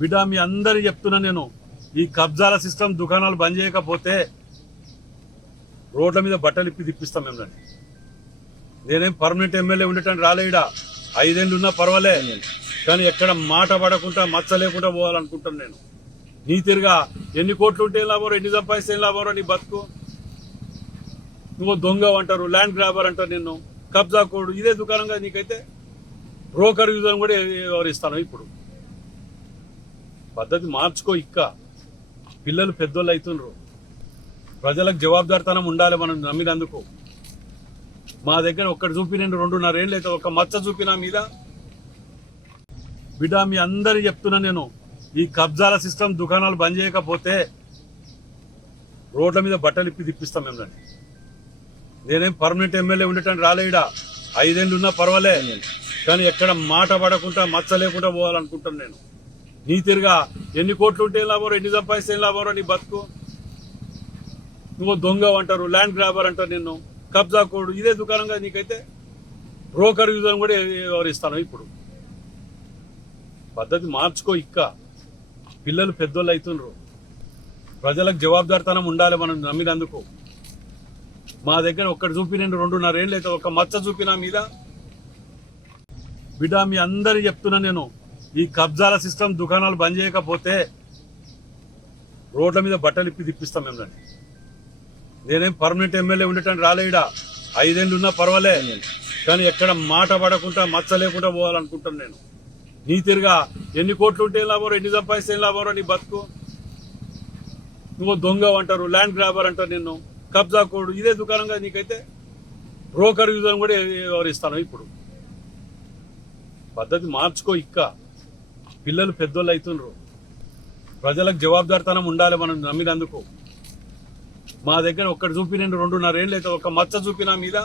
బిడ్డ మీ అందరికి చెప్తున్నా నేను, ఈ కబ్జాల సిస్టమ్ దుకాణాలు బంద్ చేయకపోతే రోడ్ల మీద బట్టలు ఇప్పి తిప్పిస్తాం మేము. నేనేం పర్మనెంట్ ఎమ్మెల్యే ఉండటానికి రాలేడా, 5 ఏళ్ళు ఉన్నా పర్వాలే, కానీ ఎక్కడ మాట పడకుండా మచ్చ లేకుండా పోవాలనుకుంటాను నేను. నీ తిరిగా ఎన్ని కోట్లు ఉంటే లాభం, ఎన్ని సంపాదిస్తే ఏం లాభం, నీ బతుకు. నువ్వు దొంగ అంటారు, ల్యాండ్ గ్రాబర్ అంటారు, నిన్ను కబ్జా కోడు. ఇదే దుకాణంగా నీకైతే బ్రోకర్ యూజర్ కూడా వివరిస్తాను. ఇప్పుడు పద్ధతి మార్చుకో. పిల్లలు పెద్దోళ్ళు అవుతున్నారు. ప్రజలకు జవాబుదారితనం ఉండాలి మనం నమ్మినందుకు. మా దగ్గర ఒక్కటి చూపి నేను 2.5 ఏళ్ళు అయితే ఒక మచ్చ చూపినా మీద. బిడ్డ మీ అందరికి చెప్తున్నా నేను, ఈ కబ్జాల సిస్టమ్ దుకాణాలు బంద్ చేయకపోతే రోడ్ల మీద బట్టలు ఇప్పి తిప్పిస్తాం మేము. నేనేం పర్మనెంట్ ఎమ్మెల్యే ఉండటానికి రాలేడా, 5 ఏళ్ళు ఉన్నా పర్వాలే, కానీ ఎక్కడ మాట పడకుండా మచ్చ లేకుండా పోవాలనుకుంటాను నేను. నీ తిరిగా ఎన్ని కోట్లు ఉంటే లాభం, ఎన్ని సంపాదిస్తే ఏం లాభం, నీ బతుకు. నువ్వు దొంగ అంటారు, ల్యాండ్ గ్రాబర్ అంటారు, నిన్ను కబ్జా కోడు. ఇదే దుకాణంగా నీకైతే బ్రోకర్ యూజర్ కూడా వివరిస్తాను. ఇప్పుడు పద్ధతి మార్చుకో. పిల్లలు పెద్దోళ్ళు అవుతున్నారు. ప్రజలకు జవాబుదారితనం ఉండాలి మనం నమ్మినందుకు. మా దగ్గర ఒక్కటి చూపి నేను 2.5 ఏళ్ళు అయితే ఒక మచ్చ చూపినా మీద. బిడ్డ మీ అందరికి చెప్తున్నా నేను, ఈ కబ్జాల సిస్టమ్ దుకాణాలు బంద్ చేయకపోతే రోడ్ల మీద బట్టలు ఇప్పి తిప్పిస్తాం మేము. నేనేం పర్మనెంట్ ఎమ్మెల్యే ఉండటానికి రాలేడా, 5 ఏళ్ళు ఉన్నా పర్వాలే, కానీ ఎక్కడ మాట పడకుండా మచ్చ లేకుండా పోవాలనుకుంటాను నేను. నీ తిరిగా ఎన్ని కోట్లు ఉంటే లాభం, ఎన్ని సంపాదిస్తే ఏం లాభం, నీ బతుకు. నువ్వు దొంగ అంటారు, ల్యాండ్ గ్రాబర్ అంటారు, నిన్ను కబ్జా కోడు. ఇదే దుకాణంగా నీకైతే బ్రోకర్ యూజర్ కూడా వివరిస్తాను. ఇప్పుడు పద్ధతి మార్చుకో. పిల్లలు పెద్దోళ్ళు అవుతున్నారు. ప్రజలకు జవాబుదారితనం ఉండాలి మనం నమ్మినందుకు. బిడ్డ మీ అందరికి చెప్తున్నా నేను, ఈ కబ్జాల సిస్టమ్ దుకాణాలు బంద్ చేయకపోతే రోడ్ల మీద బట్టలు ఇప్పి తిప్పిస్తాం మేము. నేనేం పర్మనెంట్ ఎమ్మెల్యే ఉండటానికి రాలేడా, 5 ఏళ్ళు ఉన్నా పర్వాలే, కానీ ఎక్కడ మాట పడకుండా మచ్చ లేకుండా పోవాలనుకుంటాను నేను. నీ తిరిగా ఎన్ని కోట్లు ఉంటే లాభం, ఎన్ని సంపాదిస్తే ఏం లాభం, నీ బతుకు. నువ్వు దొంగ అంటారు, ల్యాండ్ గ్రాబర్ అంటారు, నిన్ను కబ్జా కోడు. ఇదే దుకాణంగా నీకైతే బ్రోకర్ యూజర్ కూడా వివరిస్తాను. ఇప్పుడు పద్ధతి మార్చుకో. పిల్లలు పెద్దోళ్ళు అవుతున్నారు. ప్రజలకు జవాబుదారితనం ఉండాలి మనం నమ్మినందుకు. మా దగ్గర ఒక్కటి చూపి నేను 2.5 ఏళ్ళు అయితే ఒక మచ్చ చూపినా మీద.